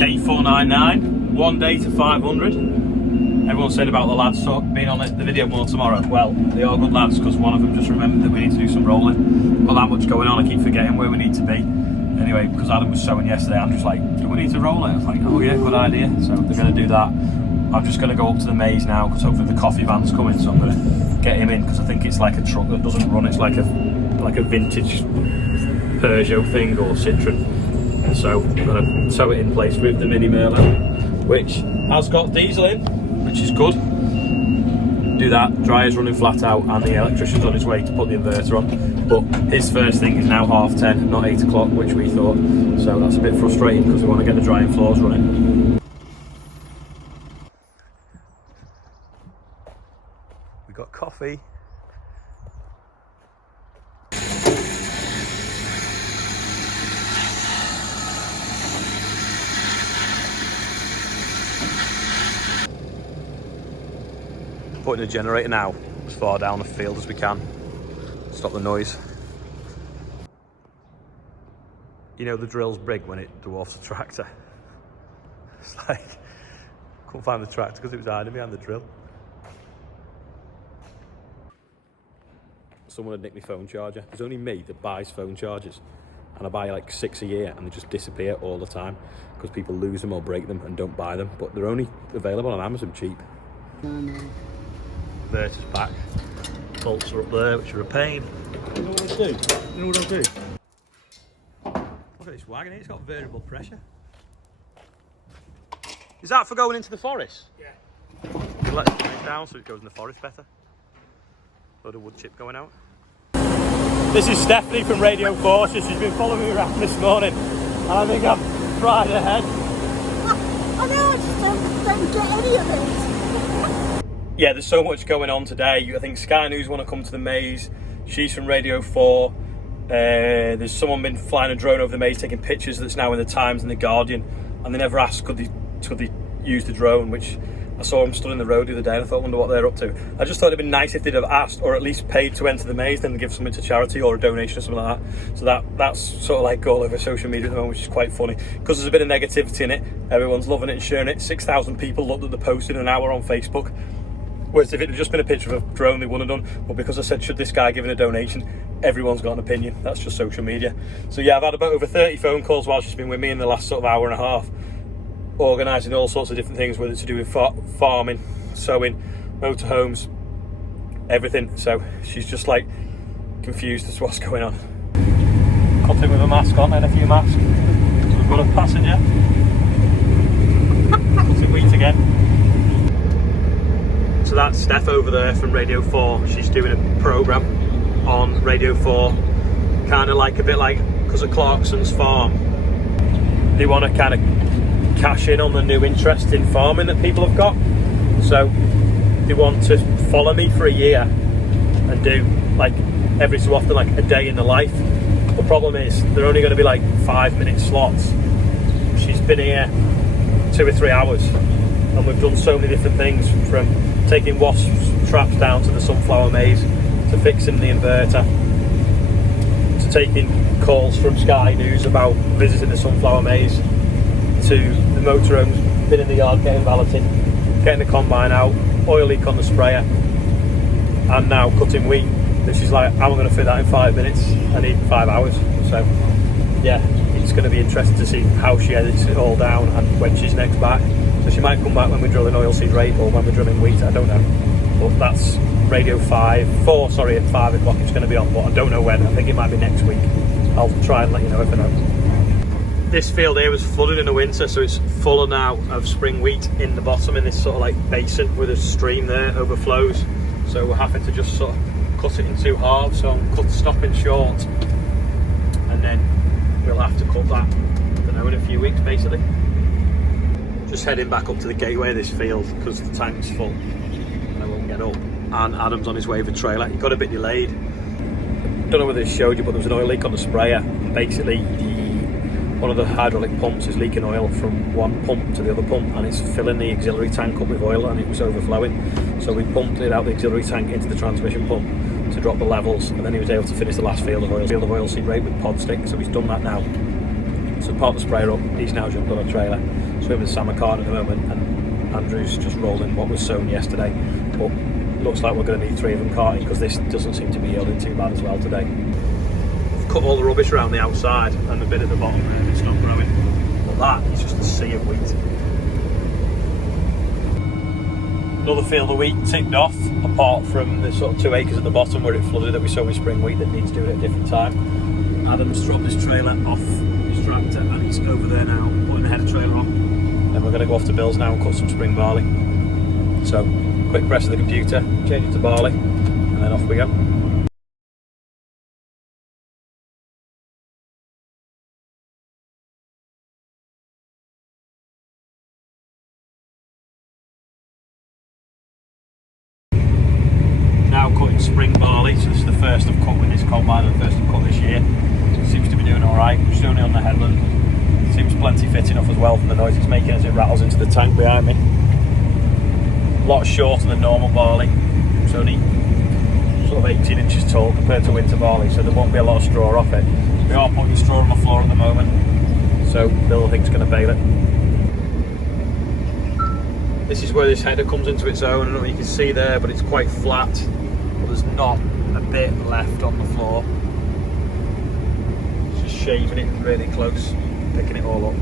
Day499, 1 day to 500. Everyone's saying about the lads being on the video more tomorrow. Well, they are good lads because one of them just remembered that we need to do some rolling. Got that much going on, I keep forgetting where we need to be. Anyway, because Adam was sewing yesterday, I'm just like, do we need to roll it? I was like, oh yeah, good idea. So they're going to do that. I'm just going to go up to the maze now because hopefully the coffee van's coming, so I'm going to get him in because I think it's like a truck that doesn't run. It's like a vintage Peugeot thing or Citroen. And so I'm going to tow it in place with the Mini Merlin, which has got diesel in, which is good. Do that, dryer's running flat out and the electrician's on his way to put the inverter on. But his first thing is now 10:30, not 8 o'clock, which we thought. So that's a bit frustrating because we want to get the drying floors running. We got coffee. Putting a generator now as far down the field as we can. Stop the noise. You know the drill's brig when it dwarfs the tractor. It's like, couldn't find the tractor because it was hiding behind the drill. Someone had nicked my phone charger. There's only me that buys phone chargers. And I buy like 6 a year and they just disappear all the time because people lose them or break them and don't buy them. But they're only available on Amazon cheap. Inverter's back. Bolts are up there, which are a pain. You know what I'll do? You know what I'll do? Look at this wagon, it's got variable pressure. Is that for going into the forest? Yeah. You can let it come down so it goes in the forest better. Load of wood chip going out. This is Stephanie from Radio 4. She's been following me around this morning and I think I've fried her head. I know, I just don't get any of it. Yeah, there's so much going on today. I think Sky News want to come to the maze. She's from Radio 4. There's someone been flying a drone over the maze taking pictures that's now in the Times and the Guardian, and they never asked could they use the drone, which I saw them stood in the road the other day and I thought, I wonder what they're up to. I just thought it'd been nice if they'd have asked or at least paid to enter the maze, then give something to charity or a donation or something like that. So that's sort of like all over social media at the moment, which is quite funny because there's a bit of negativity in it. Everyone's loving it and sharing it. 6,000 people looked at the post in an hour on Facebook. Whereas if it had just been a picture of a drone, they wouldn't have done. But because I said, should this guy give in a donation, everyone's got an opinion. That's just social media. So yeah, I've had about over 30 phone calls while she's been with me in the last sort of hour and a half, organising all sorts of different things, whether it's to do with farming, sewing, motorhomes, everything. So she's just like confused as to what's going on. Got in with a mask on and a few masks. We've got a passenger. Cut in wheat again. So that's Steph over there from Radio 4. She's doing a programme on Radio 4, kind of like a bit like, because of Clarkson's farm, they want to kind of cash in on the new interest in farming that people have got. So they want to follow me for a year and do like every so often like a day in the life. The problem is they're only going to be like 5-minute slots. She's been here 2 or 3 hours and we've done so many different things, from taking wasp traps down to the sunflower maze, to fixing the inverter, to taking calls from Sky News about visiting the sunflower maze, to the motorhomes, been in the yard getting valeted, getting the combine out, oil leak on the sprayer, and now cutting wheat. And she's like, how am I going to fit that in 5 minutes? I need 5 hours. So yeah, it's going to be interesting to see how she edits it all down and when she's next back. So she might come back when we're drilling oilseed rape or when we're drilling wheat, I don't know. But that's Radio 4, at 5 o'clock it's going to be on, but I don't know when. I think it might be next week. I'll try and let you know if I know. This field here was flooded in the winter, so it's full now of spring wheat in the bottom in this sort of like basin with a stream there, overflows. So we're having to just sort of cut it in 2 halves, so I'm stopping short. And then we'll have to cut that, I don't know, in a few weeks basically. Just heading back up to the gateway of this field because the tank's full and I won't get up. And Adam's on his way with a trailer. He got a bit delayed. Don't know whether this showed you, but there was an oil leak on the sprayer. Basically, one of the hydraulic pumps is leaking oil from one pump to the other pump, and it's filling the auxiliary tank up with oil, and it was overflowing. So we pumped it out the auxiliary tank into the transmission pump to drop the levels, and then he was able to finish the last field of oilseed rape with pod stick. So he's done that now. So part the sprayer up, he's now jumped on a trailer. So we're with Sam and Carn at the moment, and Andrew's just rolling what was sown yesterday. But looks like we're going to need 3 of them carting because this doesn't seem to be yielding too bad as well today. We've cut all the rubbish around the outside and a bit at the bottom there, it's not growing. But that is just a sea of wheat. Another field of wheat ticked off, apart from the sort of 2 acres at the bottom where it flooded that we sowed with spring wheat that needs doing at a different time. Adam's dropped his trailer off his tractor and he's over there now putting the header trailer on. Then we're going to go off to Bill's now and cut some spring barley. So quick press of the computer, change it to barley, and then off we go. Now cutting spring barley, so this is the first I've cut with this combine and the first I've cut this year. So it seems to be doing alright, just only on the headland. Seems plenty fit enough as well from the noise it's making as it rattles into the tank behind me. A lot shorter than normal barley. It's only sort of 18 inches tall compared to winter barley, so there won't be a lot of straw off it. We are putting straw on the floor at the moment, so Bill I think is going to bale it. This is where this header comes into its own. I don't know if you can see there, but it's quite flat. But there's not a bit left on the floor. Just shaving it really close, picking it all up.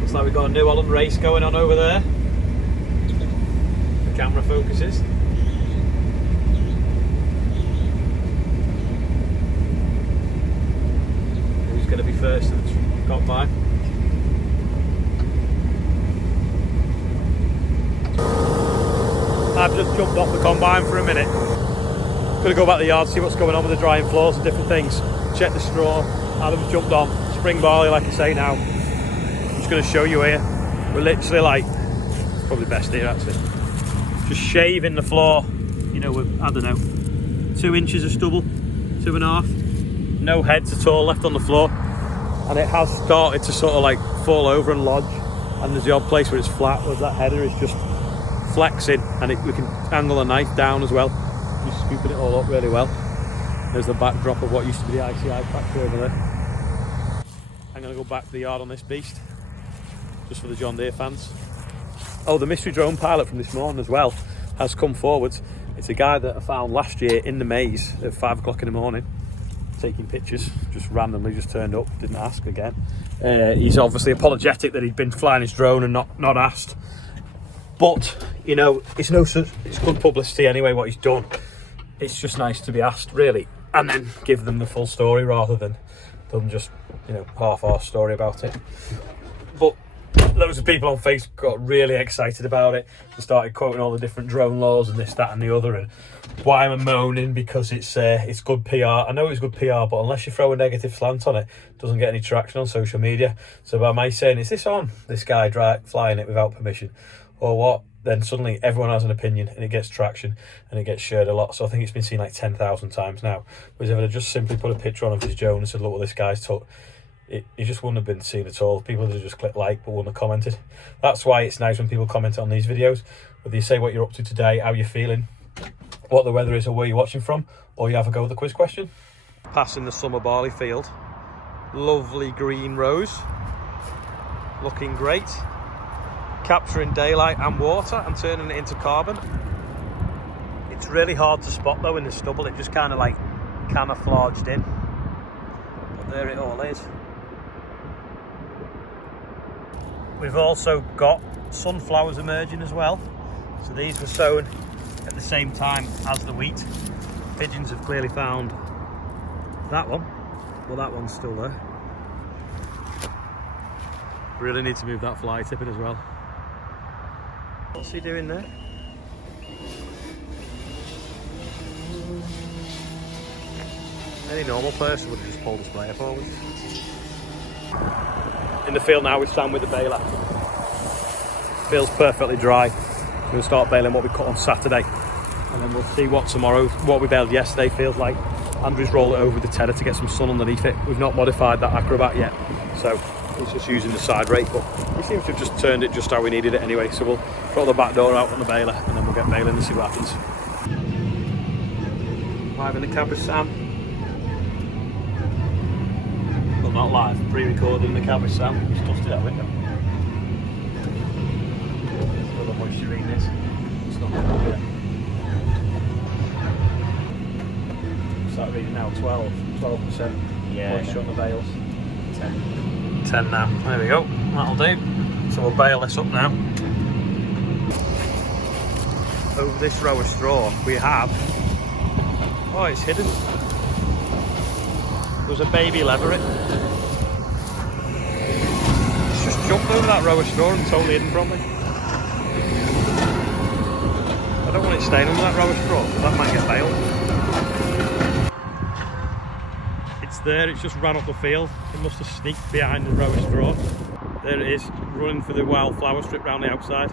Looks like we've got a New Holland race going on over there. The camera focuses. Who's going to be first in the combine? I've just jumped off the combine for a minute. Gonna go back to the yard, see what's going on with the drying floors and different things. Check the straw. Adam's jumped on spring barley, like I say now. I'm just gonna show you here. We're literally like, probably best here actually. Just shaving the floor. You know, with, I don't know, 2 inches of stubble, 2.5. No heads at all left on the floor. And it has started to sort of like fall over and lodge. And there's the odd place where it's flat, where that header is just flexing, and we can angle the knife down as well, just scooping it all up really well. There's the backdrop of what used to be the ICI factory over there. I'm going to go back to the yard on this beast, just for the John Deere fans. Oh, the mystery drone pilot from this morning as well has come forward. It's a guy that I found last year in the maze at 5 o'clock in the morning, taking pictures, just randomly just turned up, didn't ask again. He's obviously apologetic that he'd been flying his drone and not asked. But, you know, it's good publicity anyway, what he's done. It's just nice to be asked, really, and then give them the full story rather than them just, you know, half-arsed story about it. But loads of people on Facebook got really excited about it and started quoting all the different drone laws and this, that and the other, and why I'm moaning because it's good PR. I know it's good PR, but unless you throw a negative slant on it, it doesn't get any traction on social media. So by my saying, is this on? This guy flying it without permission, or what? Then suddenly everyone has an opinion and it gets traction and it gets shared a lot. So I think it's been seen like 10,000 times now. Whereas if I had just simply put a picture on of his drone and said, look what this guy's took, it just wouldn't have been seen at all. People would have just clicked like but wouldn't have commented. That's why it's nice when people comment on these videos, whether you say what you're up to today, how you're feeling, what the weather is or where you're watching from, or you have a go at the quiz question. Passing the summer barley field. Lovely green rows. Looking great. Capturing daylight and water and turning it into carbon. It's really hard to spot though in the stubble, it just kind of like camouflaged in. But there it all is. We've also got sunflowers emerging as well. So these were sown at the same time as the wheat. Pigeons have clearly found that one. Well, that one's still there. Really need to move that fly tipping as well. What's he doing there? Any normal person would have just pulled the sprayer forward. In the field now with Sam with the baler. Feels perfectly dry. We're going to start baling what we cut on Saturday, and then we'll see what we baled yesterday feels like. Andrew's rolled it over with the tedder to get some sun underneath it. We've not modified that Acrobat yet, so it's just using the side rake, but we seem to have just turned it just how we needed it anyway. So we'll throw the back door out on the baler and then we'll get baling and see what happens. Live in the cab with Sam. not live, pre-recorded in the cab with Sam. Just dusted that window. Look how moisture in this. It's not good yet. Start reading now 12% moisture on the bales. 10 now. There we go. That'll do. So we'll bale this up now. Over this row of straw we have. Oh, it's hidden. There's a baby leveret. It's just jumped over that row of straw and totally hidden from me. I don't want it staying under that row of straw, that might get baled. It's there, it's just ran up the field. It must have sneaked behind the row of straw. There it is, running for the wildflower strip round the outside.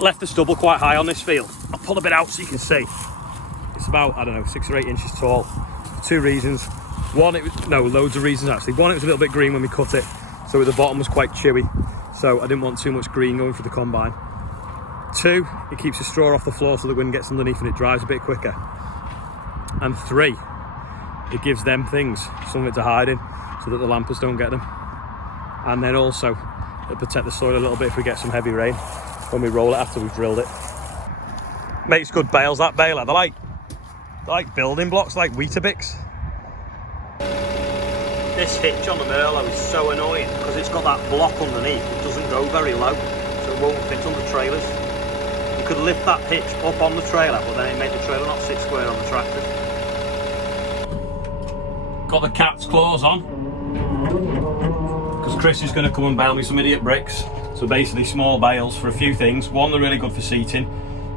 Left the stubble quite high on this field. I'll pull a bit out so you can see. It's about, I don't know, 6 or 8 inches tall. For 2 reasons. One, it was, no, loads of reasons actually. One, it was a little bit green when we cut it, so the bottom was quite chewy. So I didn't want too much green going for the combine. 2, it keeps the straw off the floor so the wind gets underneath and it dries a bit quicker. And 3, it gives them things something to hide in so that the lampers don't get them. And then also, it'll protect the soil a little bit if we get some heavy rain when we roll it after we've drilled it. Makes good bales, that baler. They're like building blocks, like Weetabix. This hitch on the Merlot is so annoying because it's got that block underneath. It doesn't go very low, so it won't fit on the trailers. You could lift that hitch up on the trailer, but then it'd make the trailer not sit square on the tractor. Got the cat's claws on because Chris is going to come and bale me some idiot bricks. So basically small bales for a few things. 1, they're really good for seating.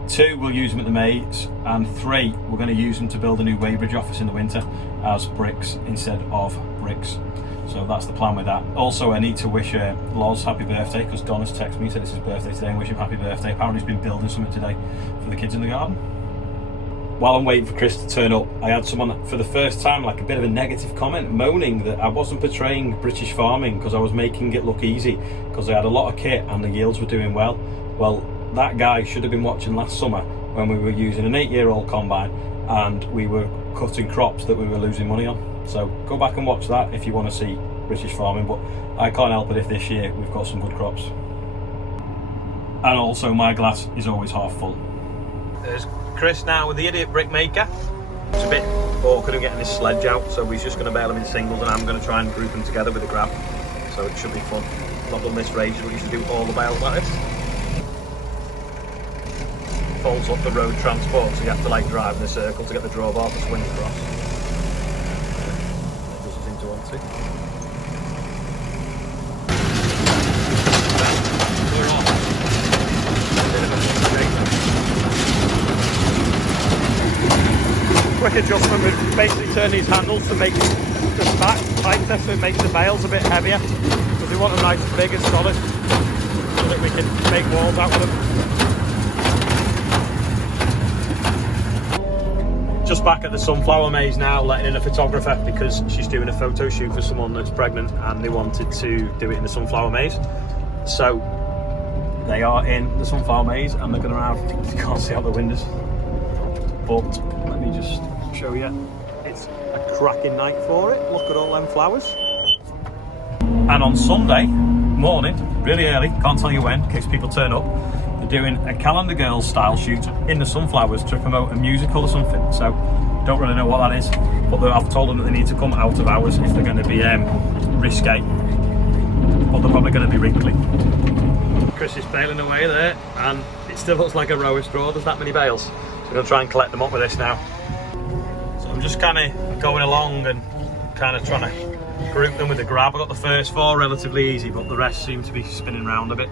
2, we'll use them at the maze. And 3, we're going to use them to build a new weighbridge office in the winter as bricks instead of bricks. So that's the plan with that. Also, I need to wish Loz happy birthday because Don has texted me, said it's his birthday today and wish him happy birthday. Apparently he's been building something today for the kids in the garden. While I'm waiting for Chris to turn up, I had someone for the first time, like a bit of a negative comment, moaning that I wasn't portraying British farming because I was making it look easy because I had a lot of kit and the yields were doing well. Well, that guy should have been watching last summer when we were using an 8-year-old combine and we were cutting crops that we were losing money on. So go back and watch that if you want to see British farming, but I can't help it if this year we've got some good crops. And also my glass is always half full. There's Chris now with the idiot brick maker. It's a bit awkward of getting this sledge out, so he's just going to bale them in singles and I'm going to try and group them together with a grab. So it should be fun. I've not done this for ages, we used to do all the bales like this. Folds up the road transport, so you have to like drive in a circle to get the drawbar to swing across. It doesn't seem to want to. Quick adjustment, we basically turn these handles to make the back tighter so it makes the bales a bit heavier because we want them nice and big and solid so that we can make walls out with them. Just back at the sunflower maze now, letting in a photographer because she's doing a photo shoot for someone that's pregnant and they wanted to do it in the sunflower maze. So they are in the sunflower maze and they're going to have, you can't see out the windows, but let me just show you. It's a cracking night for it. Look at all them flowers. And on Sunday morning, really early, can't tell you when in case people turn up, they're doing a Calendar Girls style shoot in the sunflowers to promote a musical or something. So don't really know what that is, but I've told them that they need to come out of hours if they're going to be risque, but they're probably going to be wrinkly. Chris is baling away there and it still looks like a row of straw. There's that many bales. So I'm going to try and collect them up with this now. So I'm just kind of going along and kind of trying to group them with the grab. I got the first 4 relatively easy, but the rest seem to be spinning around a bit.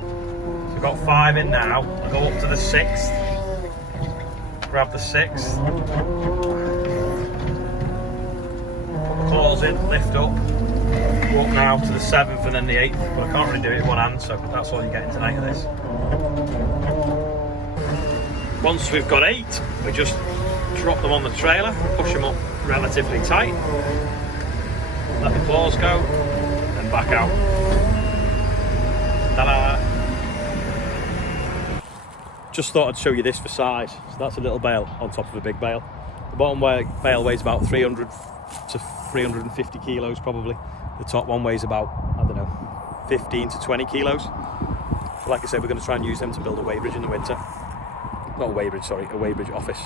So I've got 5 in now. I'll go up to the 6th. Grab the 6th. Put the claws in, lift up. Go up now to the 7th and then the 8th, but I can't really do it in one hand, so that's all you're getting tonight of this. Once we've got 8, we just drop them on the trailer, push them up relatively tight, let the claws go, and back out. Ta-da! Just thought I'd show you this for size. So that's a little bale on top of a big bale. The bottom bale weighs about 300, to 350 kilos probably. The top one weighs about, I don't know, 15 to 20 kilos. So like I said, we're going to try and use them to build a weighbridge in the winter. Not a weighbridge, sorry, a weighbridge office.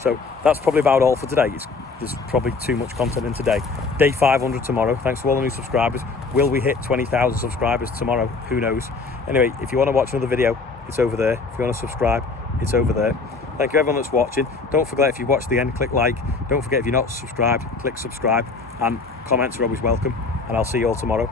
So that's probably about all for today. There's probably too much content in today. Day 500 tomorrow. Thanks to all the new subscribers. Will we hit 20,000 subscribers tomorrow? Who knows? Anyway, if you want to watch another video, it's over there. If you want to subscribe, it's over there. Thank you everyone that's watching. Don't forget, if you watch the end, click like. Don't forget, if you're not subscribed, click subscribe. And comments are always welcome. And I'll see you all tomorrow.